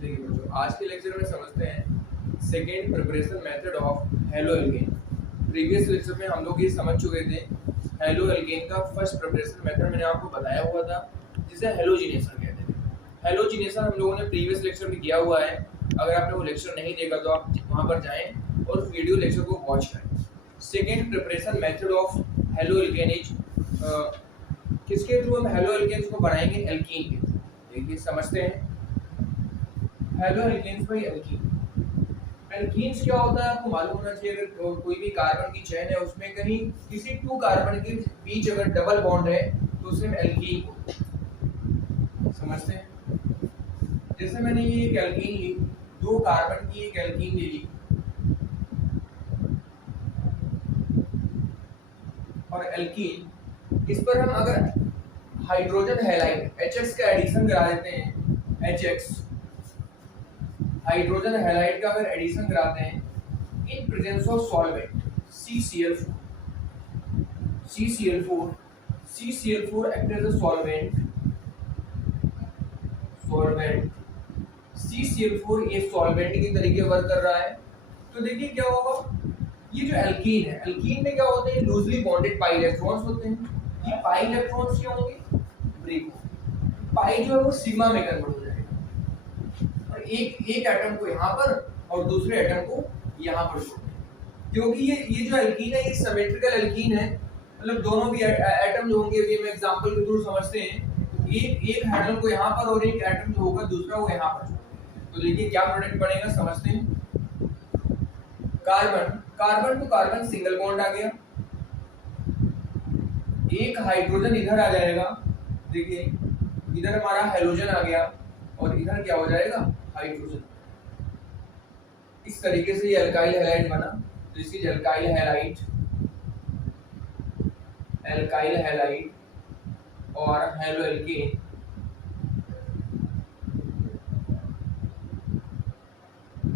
देखिए बच्चों, आज के लेक्चर में समझते हैं second preparation method of halo alkane. Previous lecture में हम लोग ये समझ चुके थे हेलो एल्केन का फर्स्ट प्रिपरेशन मेथड मैंने आपको बताया हुआ था, जिसे हेलोजिनेशन कहते हैं। हेलोजिनेशन हम लोगों ने प्रीवियस लेक्चर में किया हुआ है। अगर आपने वो लेक्चर नहीं देखा तो आप वहाँ पर जाएं और उस वीडियो लेक्चर को वॉच करें। Second preparation method of haloalkane is किसके थ्रू हम हेलो एल्केन्स को बनाएंगे? एल्कीन के थ्रू। देखिए समझते हैं haloalkanes by alkene. Alkenes क्या होता है आपको मालूम होना चाहिए। अगर कोई भी कार्बन की चेन है उसमें कहीं किसी टू कार्बन के बीच अगर डबल बॉन्ड है तो उसे हम एल्कीन को समझते हैं। जैसे मैंने ये एक एल्कीन ली, दो कार्बन की एक एल्कीन ले ली और एल्कीन, इस पर हम अगर हाइड्रोजन हैलाइड HX का एडिशन करा देते हैं, HX हाइड्रोजन हैलाइड का अगर एडिशन कराते हैं in presence of solvent CCl4, CCl4 act as a solvent, CCl4 ये सॉल्वेंट की तरीके वर्क कर रहा है। तो देखिए क्या होगा, ये जो एल्कीन है, एल्कीन में क्या होते हैं? लूजली बॉन्डेड पाई इलेक्ट्रॉन्स होते हैं। ये पाई इलेक्ट्रॉन्स क्या होंगे? ब्रेक होंगे। पाई जो है वो सिग्मा में कन्वर्ट हो जाएगा और एक एटम को यहाँ पर और दूसरे एटम को यहाँ पर छोड़ देंगे। क्योंकि ये जो एल्कीन है ये सिमेट्रिकल एल्कीन है, मतलब दोनों भी एटम जो होंगे, अभी हम एग्जांपल के थ्रू समझते हैं, एक हाइड्रोजन को यहाँ पर और एक एटम जो होगा दूसरा वो यहाँ पर। तो देखिए क्या प्रोडक्ट बनेगा, समझते हैं। Carbon to carbon single bond आ गया, एक हाइड्रोजन इधर आ जाएगा। देखिए इधर हमारा हाइड्रोजन आ गया और इधर क्या हो जाएगा? हाइड्रोजन। इस तरीके से ये अल्काइल हैलाइड बना। तो इसकी अल्काइल हैलाइड और हेलो एल्केन।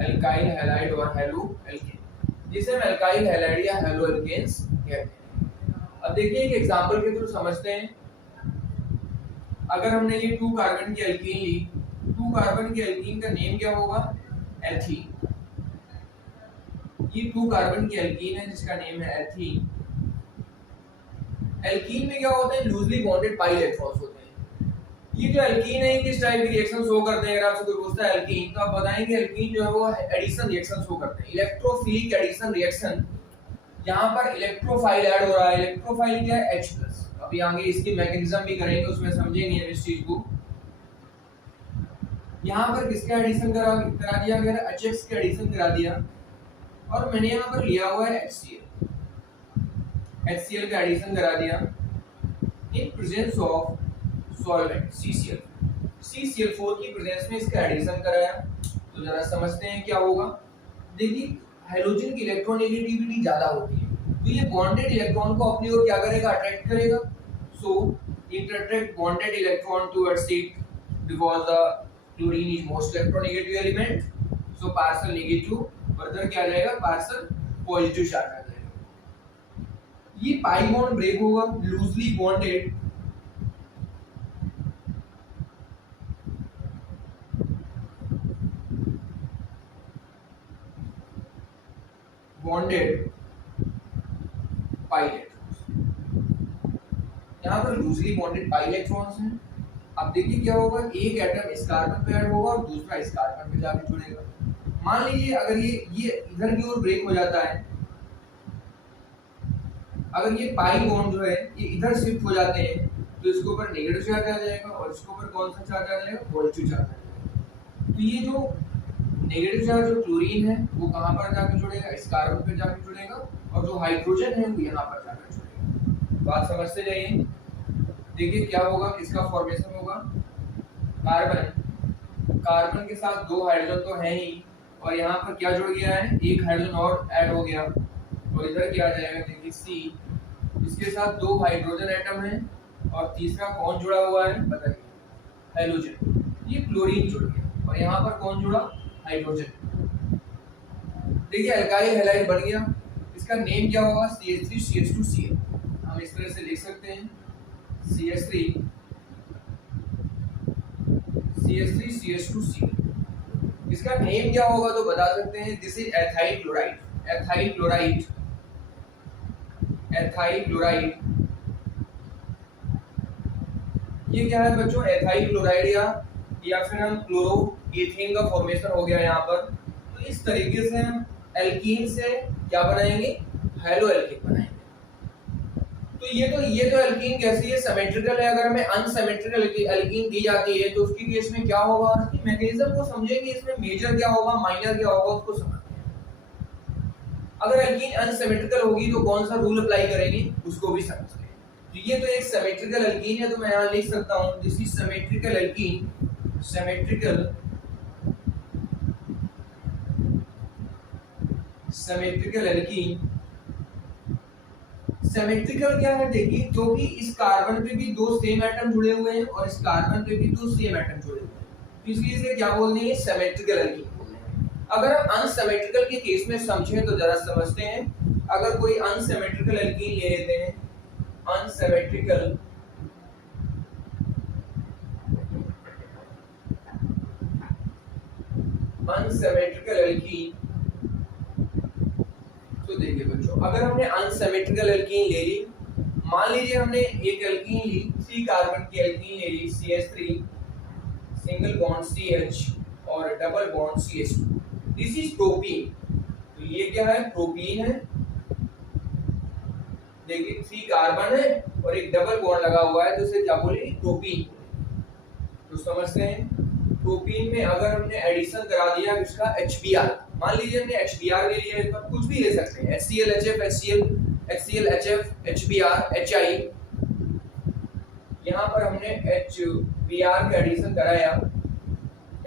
अल्काइल हैलाइड और हेलो एल्केन, जिसे हम अल्काइल हैलाइड या हेलो एल्केन्स कहते हैं। अब देखिए एक एग्जांपल के थ्रू समझते हैं। अगर हमने ये टू कार्बन की एल्कीन ली, टू कार्बन की एल्कीन का नेम क्या होगा? एथीन। ये टू कार्बन की एल्कीन है जिसका नेम है एथीन। एल्कीन में क्या होता है? लूजली बॉन्डेड पाई इलेक्ट्रॉन्स होते हैं। ये जो एल्कीन है किस टाइप की रिएक्शन शो करते हैं? अगर आपसे कोई पूछता है एल्कीन, तो आप बताएंगे एल्कीन जो है वो एडिशन रिएक्शन शो करते हैं, इलेक्ट्रोफिलिक एडिशन रिएक्शन। यहाँ पर इलेक्ट्रोफाइल ऐड हो रहा है। इलेक्ट्रोफाइल क्या है? H+। अभी आगे इसकी मैकेनिज्म भी करेंगे, उसमें समझेंगे इस चीज को। यहाँ पर किसका एडिशन करा दिया गया? HX का एडिशन करा दिया और मैंने यहाँ पर लिया हुआ है HCl का एडिशन करा दिया इन प्रेजेंस ऑफ सॉल्वेंट CCl4 की प्रेजेंस में इसका एडिशन कराया। तो जरा समझते हैं क्या होगा। देखिए हाइड्रोजन की इलेक्ट्रोनेगेटिविटी ज्यादा होती है, तो ये बॉन्डेड इलेक्ट्रॉन को अपनी ओर क्या करेगा? अट्रैक्ट करेगा। So it attract bonded electron towards it because the chlorine is most electronegative element. So partial negative further क्या आ जाएगा? पार्शियल पॉजिटिव चार्ज आ जाएगा। ये पाई बॉन्ड ब्रेक होगा, लूजली बॉन्डेड पाई इलेक्ट्रॉन्स। यहाँ पर लूजली बॉन्डेड पाई इलेक्ट्रॉन्स हैं। अब देखिए क्या होगा, एक एटम इस कार्बन पे ऐड होगा और दूसरा इस कार्बन पे जाके जुड़ेगा। मान लीजिए अगर ये इधर की ओर ब्रेक हो जाता है, अगर ये पाई बॉन्ड जो है ये इधर शिफ्ट हो जाते हैं तो इसके ऊपर नेगेटिव चार्ज आ जाएगा और इसके ऊपर कौन सा चार्ज आ जाएगा? पॉजिटिव चार्ज आ जाएगा। तो ये जो नेगेटिव चार्ज जो क्लोरीन है वो कहाँ पर जाकर जुड़ेगा? इस कार्बन पे जाकर जुड़ेगा और जो हाइड्रोजन है वो यहाँ पर जाकर जुड़ेगा। बात समझते जाइए। देखिए क्या होगा, किसका फॉर्मेशन होगा? कार्बन के साथ दो हाइड्रोजन तो है ही और यहाँ पर क्या जुड़ गया है? एक हाइड्रोजन और ऐड हो गया और इधर क्या आ जाएगा? देखिए C, इसके साथ दो हाइड्रोजन एटम है और तीसरा कौन जुड़ा हुआ है बताइए? हाइड्रोजन। ये क्लोरीन जुड़ गया और यहाँ पर कौन जुड़ा? हाइड्रोजन। देखिए अल्काइल हैलाइड बन गया। इसका नेम क्या होगा? CH3CH2Cl। हम इस तरह से लिख सकते हैं CH3CH2Cl। इसका नेम क्या होगा तो बता सकते हैं, this is ethyl chloride. Ethyl chloride, ethyl chloride ये क्या है बच्चों, एथाइल क्लोराइड या फिर हम क्लोरो एथेन का फॉर्मेशन हो गया यहाँ पर। तो इस तरीके से हम एल्कीन से क्या बनाएंगे, हेलो एल्कीन बनाएंगे। तो ये तो एल्कीन कैसी है, सिमेट्रिकल है। अगर हमें अनसिमेट्रिकल एल्कीन दी जाती है तो उसकी केस में क्या होगा, उसकी मैकेनिज्म को समझेंगे, इसमें मेजर क्या होगा माइनर क्या होगा उसको समझते हैं। अगर एल्कीन अनसिमेट्रिकल होगी तो कौन सा रूल अप्लाई करेंगे उसको भी समझते हैं। तो ये तो एक सिमेट्रिकल एल्कीन है, तो मैं यहाँ लिख सकता हूँ this is symmetrical alkene. Symmetrical alkene, symmetrical क्या है देखिए, क्योंकि इस कार्बन पे भी दो सेम एटम जुड़े हुए हैं और इस कार्बन पे भी दो सेम एटम जुड़े हुए हैं, तो इसलिए इसे क्या बोल देंगे, सिमेट्रिकल एल्कीन बोल देंगे। अगर हम अनसिमेट्रिकल के केस में समझें तो जरा समझते हैं। अगर कोई अनसिमेट्रिकल एल्कीन ले लेते हैं, अनसिमेट्रिकल एल्कीन, तो देखिए बच्चों, अगर हमने अनसिमेट्रिकल एल्कीन ले ली, मान लीजिए हमने एक एल्कीन ली, सी कार्बन की एल्कीन ले ली, CH3 सिंगल बॉन्ड CH और double bond CH2, this is propene. तो ये क्या है, प्रोपीन है। देखिए 3 कार्बन है और एक डबल बॉन्ड लगा हुआ है, तो इसे क्या बोलेंगे, प्रोपीन। तो समझते हैं, प्रोपीन में अगर हमने एडिशन करा दिया इसका HBr, मान लीजिए हमने HBr ले लिया, इस पर कुछ भी ले सकते हैं, HCl HF HCl HF HBr HI, यहाँ पर हमने HBr का एडिशन कराया,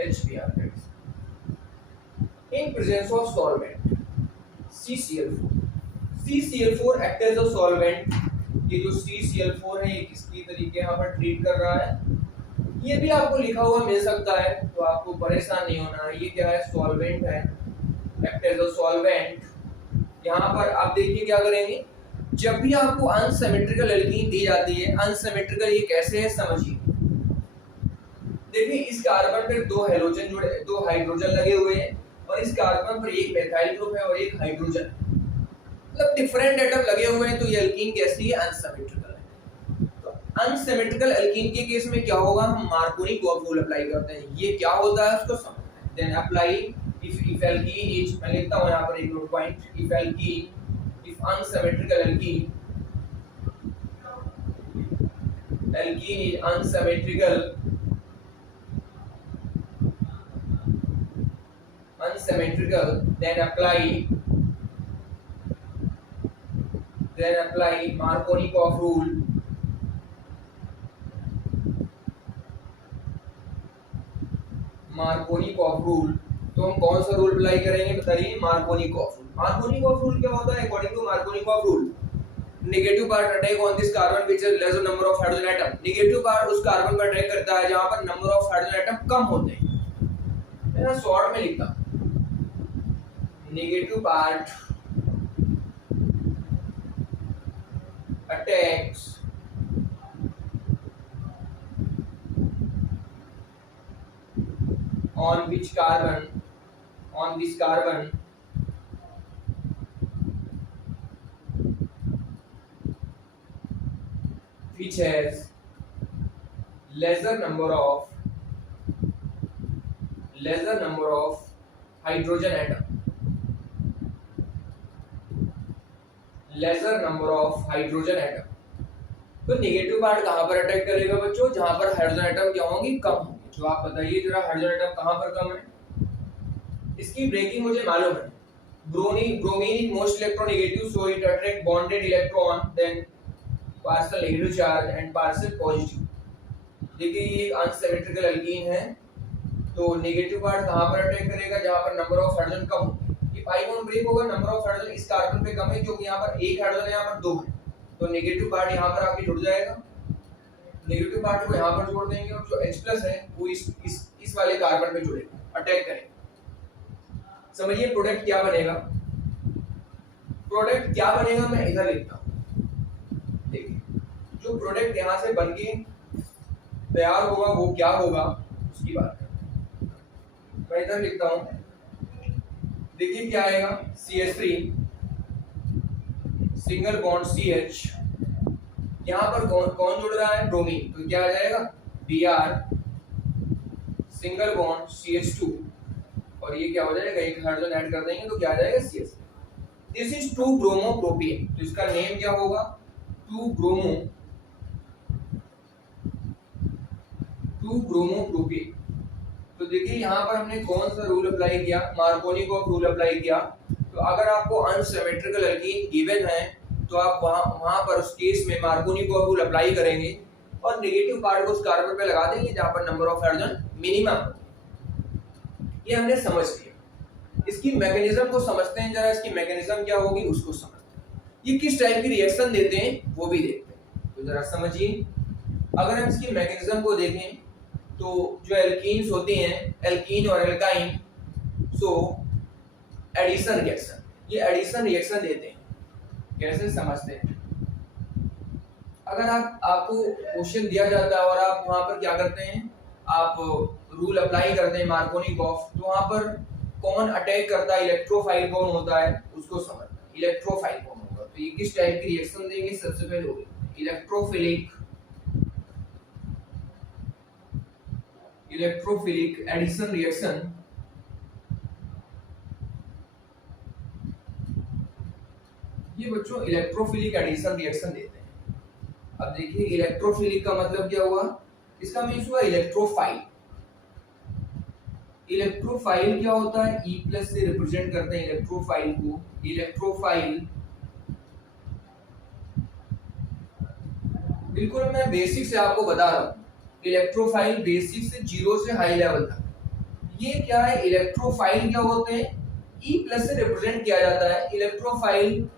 HBr का in presence of solvent CCl4 act as a solvent. ये जो CCl4 है ये किसकी तरीके यहाँ पर ट्रीट कर रहा है, ये भी आपको लिखा हुआ मिल सकता है, तो आपको परेशान नहीं होना है। ये क्या है, सॉल्वेंट है, एक्ट एज अ सॉल्वेंट। यहाँ पर आप देखिए क्या करेंगे, जब भी आपको अनसिमेट्रिकल एल्कीन दी जाती है, अनसिमेट्रिकल ये कैसे है समझिए। देखिए इस कार्बन पर दो हैलोजन जुड़े, दो हाइड्रोजन लगे हुए हैं और इस कार्बन पर एक मेथाइल ग्रुप है और एक हाइड्रोजन, मतलब डिफरेंट एटम लगे हुए हैं, तो ये एल्कीन कैसी है, अनसिमेट्रिकल है। तो अनसिमेट्रिकल एल्कीन के केस में क्या होगा, हम मार्कोनी कोऑफ रूल अप्लाई करते हैं। ये क्या होता है उसको समझते हैं। Then apply if alkene is, मैं लिखता हूं यहाँ पर एक note point, if unsymmetrical alkene is unsymmetrical, then apply Markovnikov rule, तो हम कौन सा रूल अप्लाई करेंगे बताइए, मार्कोनिकॉफ रूल। मार्कोनिकॉफ रूल क्या होता है, according to Markovnikov rule, negative part attack on this carbon which is less number of hydrogen atom. Negative part उस कार्बन पर अटैक करता है जहां पर नंबर ऑफ हाइड्रोजन एटम कम होते हैं। मैं शॉर्ट में लिखता हूं, negative part attacks on this carbon which has lesser number of hydrogen atom, तो नेगेटिव पार्ट कहां पर अटैक करेगा बच्चों, जहां पर हाइड्रोजन एटम क्या होंगे, कम होंगे। जो आप बताइए जरा, हाइड्रोजन एटम कहां पर कम है, इसकी ब्रेकिंग मुझे मालूम है। bromine is most electronegative, so it attract bonded electron, then partial negative charge and partial positive। देखिए ये अनसिमेट्रिकल एल्कीन है, तो नेगेटिव पार्ट कहां पर अटैक करेगा, जहां पर नंबर ऑफ हाइड्रोजन कम हो। ये पाई बॉन्ड ब्रेक होगा, नंबर ऑफ हाइड्रोजन इस कार्बन पे कम है क्योंकि यहाँ पर एक हाइड्रोजन है, यहाँ पर दो है, तो नेगेटिव पार्ट यहाँ पर आके जुड़ जाएगा। नेगेटिव पार्ट को यहाँ पर जोड़ देंगे और जो H+ है वो इस वाले कार्बन पे जुड़ेगा, अटैक करेगा। समझिए प्रोडक्ट क्या बनेगा, मैं इधर लिखता हूँ। देखिए जो प्रोडक्ट यहाँ से बनके तैयार होगा वो क्या होगा उसकी बात करते हैं। मैं इधर लिखता हूं, देखिए क्या आएगा, CH3 सिंगल बॉन्ड CH, यहाँ पर कौन जुड़ रहा है, ब्रोमीन, तो क्या आ जाएगा Br सिंगल बॉन्ड CH2, और ये क्या हो जाएगा, एक हाइड्रोजन ऐड कर देंगे तो क्या आ जाएगा CH। This is 2 bromo propane, तो इसका नेम क्या होगा 2 ब्रोमो प्रोपेन। तो देखिए यहाँ पर हमने कौन सा रूल अप्लाई किया, मार्कोनिकॉफ रूल अप्लाई किया। तो अगर आपको अनसिमेट्रिकल एल्कीन गिवन है तो आप वहां पर उस केस में मार्कोनिकॉफ रूल अप्लाई करेंगे और नेगेटिव पार्ट को उस कार्बन पे लगा देंगे जहां पर नंबर ऑफ हाइड्रोजन मिनिमम। ये हमने समझ लिया। इसकी मैकेनिज्म को समझते हैं जरा, इसकी मैकेनिज्म क्या होगी उसको समझते हैं, ये किस टाइप की रिएक्शन देते हैं वो भी देखते हैं। तो जरा समझिए, अगर हम इसकी मैकेनिज्म को देखें तो जो एल्कीन्स होते हैं, एल्कीन और एल्काइन, सो एडिशन रिएक्शन, ये एडिशन रिएक्शन देते हैं। कैसे समझते हैं, अगर आपको क्वेश्चन दिया जाता है और आप वहां पर क्या करते हैं, आप रूल अप्लाई करते हैं मार्कोनिकॉफ, तो वहां पर कौन अटैक करता है, इलेक्ट्रोफाइल कौन होता है उसको समझना, इलेक्ट्रोफाइल कौन होगा। तो ये किस टाइप की रिएक्शन देंगे, सबसे पहले होगी इलेक्ट्रोफिलिक एडिशन रिएक्शन। ये बच्चों इलेक्ट्रोफिलिक एडिशन रिएक्शन देते हैं। अब देखिए इलेक्ट्रोफिलिक का मतलब क्या हुआ, इसका मीन्स हुआ इलेक्ट्रोफाइल। इलेक्ट्रोफाइल क्या होता है, E+ से रिप्रेजेंट करते हैं इलेक्ट्रोफाइल को। इलेक्ट्रोफाइल बिल्कुल मैं बेसिक से आपको बता रहा हूं, इलेक्ट्रोफाइल बेसिक से 0 से हाई लेवल तक। ये क्या है, इलेक्ट्रोफाइल क्या होते हैं, E+ से रिप्रेजेंट किया जाता है। Electrophile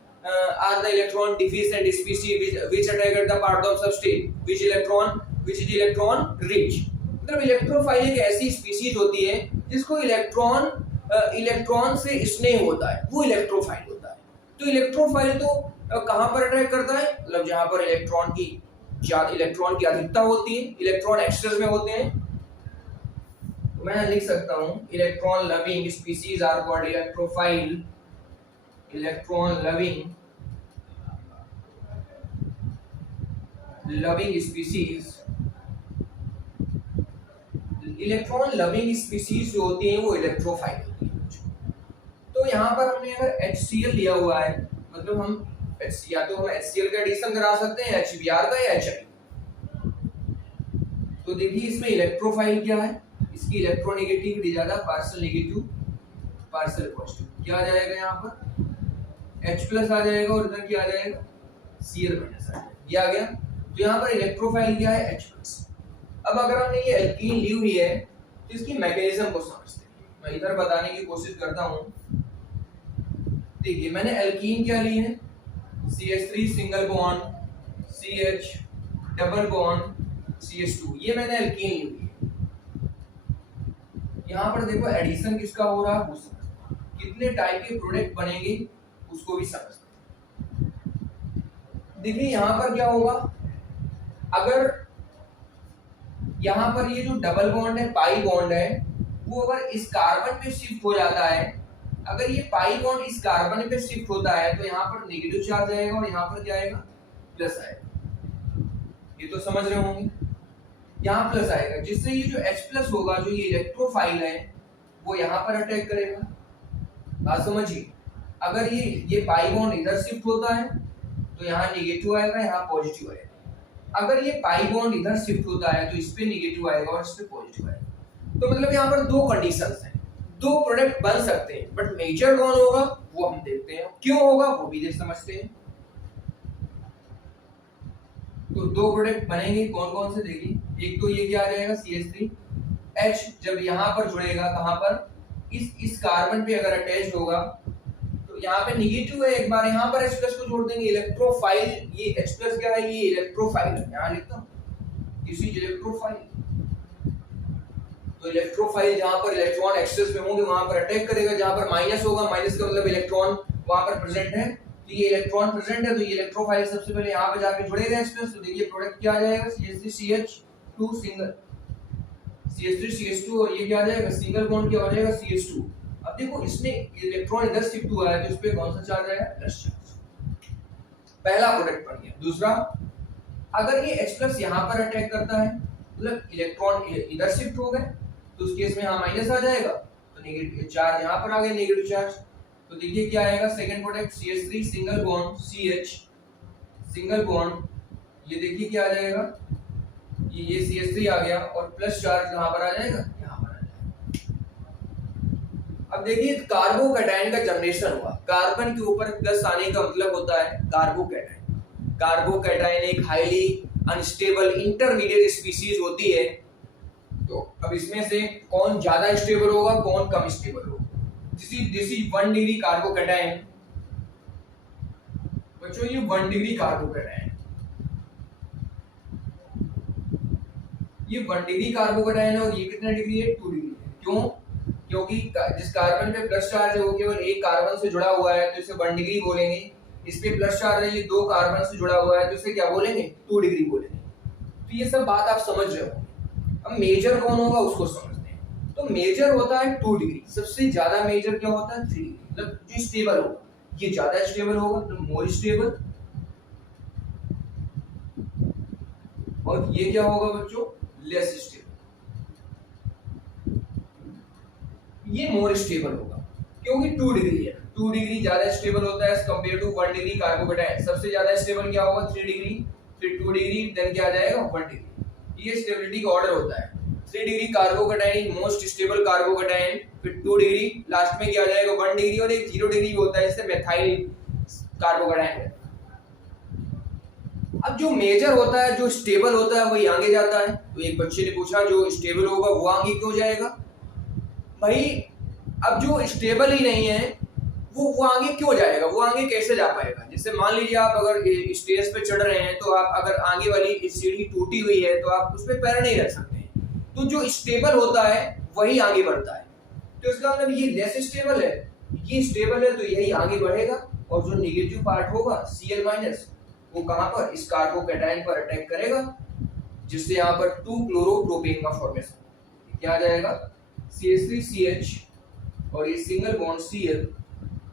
are the electron deficient species which attack at the part of substrate which is electron rich। मतलब इलेक्ट्रोफाइल एक ऐसी स्पीशीज होती है जिसको इलेक्ट्रॉन से स्नेह होता है, वो इलेक्ट्रोफाइल होता है। तो इलेक्ट्रोफाइल तो कहां पर अटैक करता है, मतलब जहां पर इलेक्ट्रॉन की अधिकता होती है, इलेक्ट्रॉन एक्सेस में होते हैं। तो मैं लिख सकता हूं electron loving species are called electrophile. Electron loving species, electron loving species जो होती हैं वो इलेक्ट्रोफाइल होती हैं। तो यहाँ पर हमने अगर HCl लिया हुआ है, मतलब हम या तो हम HCl का एडिशन करा सकते हैं HBr का या HI। तो देखिए इसमें इलेक्ट्रोफाइल क्या है, इसकी इलेक्ट्रोनेगेटिविटी ज्यादा, पार्शियल नेगेटिव पार्शियल पॉजिटिव। क्या आ जाएगा यहाँ पर H+ आ जाएगा और इधर क्या आ जाएगा Cl- आ जाएगा, ये आ गया। तो यहाँ पर इलेक्ट्रोफाइल क्या है H+। अब अगर हमने ये एल्कीन ली हुई है तो इसकी मैकेनिज्म को समझते हैं। मैं इधर बताने की कोशिश करता हूँ। देखिए मैंने एल्कीन क्या ली है, CH3 single bond CH double bond CH2, ये मैंने एल्कीन ली हुई है। यहाँ पर देखो एडिशन किसका हो रहा है, कितने टाइप के प्रोडक्ट बनेंगे उसको भी समझते हैं। देखिए यहाँ पर क्या होगा, अगर यहाँ पर ये जो डबल बॉन्ड है, पाई बॉन्ड है, वो अगर इस कार्बन पे शिफ्ट हो जाता है, अगर ये पाई बॉन्ड इस कार्बन पे शिफ्ट होता है तो यहाँ पर नेगेटिव चार्ज आएगा और यहाँ पर क्या आएगा प्लस आएगा। ये तो समझ रहे होंगे, यहाँ प्लस आएगा, जिससे ये जो H+ होगा, जो ये इलेक्ट्रोफाइल है, वो यहाँ पर अटैक करेगा। बात समझिए, अगर ये पाई बॉन्ड इधर शिफ्ट होता है तो यहाँ नेगेटिव आएगा, यहाँ पॉजिटिव आएगा। अगर ये पाई बॉन्ड इधर शिफ्ट होता है तो इस पे नेगेटिव आएगा और इस पे पॉजिटिव आएगा। तो मतलब यहाँ पर दो कंडीशंस हैं, दो प्रोडक्ट बन सकते हैं, बट मेजर कौन होगा वो हम देखते हैं, क्यों होगा वो भी देख समझते हैं। तो दो प्रोडक्ट बनेंगे, कौन कौन से देखिए। एक तो ये क्या आ जाएगा CH3, H जब यहाँ पर जुड़ेगा, कहाँ पर, इस कार्बन पे अगर अटैच होगा तो यहाँ पे नेगेटिव है, एक बार यहाँ पर H+ को जोड़ देंगे, इलेक्ट्रोफाइल। ये H+ क्या है, ये इलेक्ट्रोफाइल है, यहाँ लिखता हूँ दिस इज इलेक्ट्रोफाइल। तो इलेक्ट्रोफाइल जहाँ पर इलेक्ट्रॉन एक्सेस में होंगे वहां पर अटैक करेगा, जहाँ पर माइनस होगा, माइनस का मतलब इलेक्ट्रॉन वहां पर प्रेजेंट है, तो ये इलेक्ट्रॉन प्रेजेंट है, तो ये इलेक्ट्रोफाइल सबसे पहले यहाँ पे जाके जुड़ेगा H+। तो देखिए प्रोडक्ट क्या आ जाएगा, CH3CH2 सिंगल CH3 CH2 और ये क्या आ जाएगा, सिंगल बॉन्ड क्या हो जाएगा, CH2। अब देखो इसमें इलेक्ट्रॉन इधर शिफ्ट हुआ है तो इस पे कौन सा चार्ज आएगा, प्लस चार्ज। पहला प्रोडक्ट बन गया। दूसरा, अगर ये H+ यहाँ पर अटैक करता है, मतलब इलेक्ट्रॉन इधर शिफ्ट हो गए, तो उस केस में यहाँ माइनस आ जाएगा, तो नेगेटिव चार्ज यहाँ पर आ गया, नेगेटिव चार्ज। तो देखिए क्या आएगा, second product CH3 single bond CH single bond, ये देखिए क्या आ जाएगा, ये CH3 आ गया और प्लस चार्ज यहाँ पर आ जाएगा, यहाँ पर आ जाएगा। अब देखिए कार्बोकैटायन का जनरेशन हुआ। कार्बन के ऊपर प्लस आने का मतलब होता है कार्बोकैटायन। कार्बोकैटायन एक हाईली अनस्टेबल इंटरमीडिएट स्पीशीज होती है। तो अब इसमें से कौन ज्यादा स्टेबल होगा, कौन कम स्टेबल होगा। This is 1 degree carbocation. बच्चों ये 1 डिग्री कार्बोकैटायन, ये 1 डिग्री कार्बोकैटायन है और ये कितना डिग्री है, 2 डिग्री है। क्यों? क्योंकि जिस कार्बन पे प्लस चार्ज है वो केवल एक कार्बन से जुड़ा हुआ है तो इसे 1 डिग्री बोलेंगे। इस पे प्लस चार्ज है, ये 2 कार्बन से जुड़ा हुआ है तो इसे क्या बोलेंगे, 2 डिग्री बोलेंगे। तो ये सब बात आप समझ रहे हो। अब मेजर कौन होगा उसको समझते हैं। तो मेजर होता है 2 डिग्री, सबसे ज्यादा मेजर क्या होता है 3 डिग्री, मतलब जो स्टेबल होगा, ये ज्यादा स्टेबल होगा तो मोर स्टेबल, और ये क्या होगा बच्चों, लेस स्टेबल, ये मोर स्टेबल होगा क्योंकि 2 डिग्री है। 2 डिग्री ज्यादा स्टेबल होता है as compare to 1 degree carbocation. सबसे ज्यादा स्टेबल क्या होगा, 3 डिग्री, फिर 2 डिग्री, देन क्या आ जाएगा 1 डिग्री। ये स्टेबिलिटी का ऑर्डर होता है। 3 degree carbocation is most stable carbocation, फिर 2 डिग्री, लास्ट में क्या आ जाएगा 1 डिग्री, और एक 0 डिग्री होता है इससे मेथाइल कार्बोकैटायन है। अब जो मेजर होता है, जो स्टेबल होता है वही आगे जाता है। तो एक बच्चे ने पूछा जो स्टेबल होगा वो आगे क्यों जाएगा। भाई अब जो स्टेबल ही नहीं है वो आगे क्यों जाएगा, वो आगे कैसे जा पाएगा। जैसे मान लीजिए आप अगर स्टेज पे चढ़ रहे हैं तो आप अगर आगे वाली सीढ़ी टूटी हुई है तो आप उस पर पैर नहीं रख सकते। तो जो स्टेबल होता है वही आगे बढ़ता है। तो इसका मतलब ये लेस स्टेबल है, ये स्टेबल है तो यही आगे बढ़ेगा, और जो नेगेटिव पार्ट होगा Cl- वो कहां पर, इस कार्बोकैटायन पर अटैक करेगा, जिससे यहाँ पर 2-क्लोरोप्रोपेन का फॉर्मेशन क्या आ जाएगा, CH3CH और ये सिंगल बॉन्ड Cl,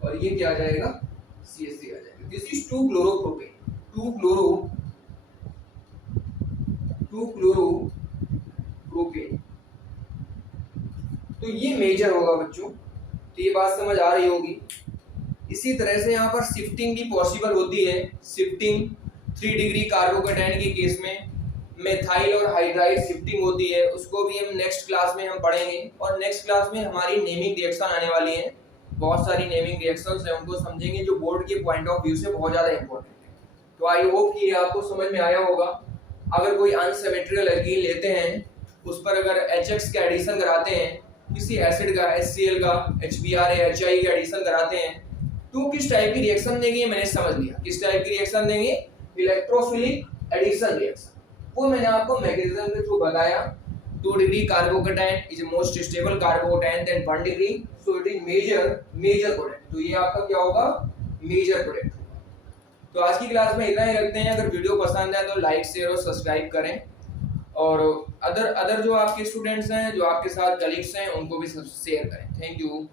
और ये क्या आ जाएगा, CH3 आ जाएगा। This is two chloropropane, two chloropropane. तो ये मेजर होगा बच्चों। तो ये बात समझ आ रही होगी। इसी तरह से यहाँ पर शिफ्टिंग भी पॉसिबल होती है। शिफ्टिंग 3 डिग्री कार्बोकैटायन के केस में मेथाइल और हाइड्राइड शिफ्टिंग होती है, उसको भी हम नेक्स्ट क्लास में हम पढ़ेंगे। और नेक्स्ट क्लास में हमारी नेमिंग रिएक्शन आने वाली है, बहुत सारी नेमिंग रिएक्शंस हैं, उनको समझेंगे जो बोर्ड के पॉइंट ऑफ व्यू से बहुत ज़्यादा इंपॉर्टेंट है। तो आई होप कि आपको समझ में आया होगा। अगर कोई अनसिमेट्रिकल एल्कीन लेते हैं, उस पर अगर HX का एडिशन कराते हैं, किसी एसिड का HCl का HBr या HI का एडिशन कराते हैं, तो किस टाइप की रिएक्शन देंगे मैंने समझ लिया। किस टाइप की रिएक्शन देंगे, इलेक्ट्रोफिलिक एडिशन रिएक्शन, वो मैंने आपको मैकेनिज्म के थ्रू बताया। 2 degree carbocation is most stable carbocation than 1 degree, so it is major product. तो ये आपका क्या होगा, मेजर प्रोडक्ट होगा। तो आज की क्लास में इतना ही रखते हैं। अगर वीडियो पसंद है तो लाइक शेयर और सब्सक्राइब करें, और अदर जो आपके स्टूडेंट्स हैं, जो आपके साथ कलीग्स हैं, उनको भी शेयर करें। Thank you.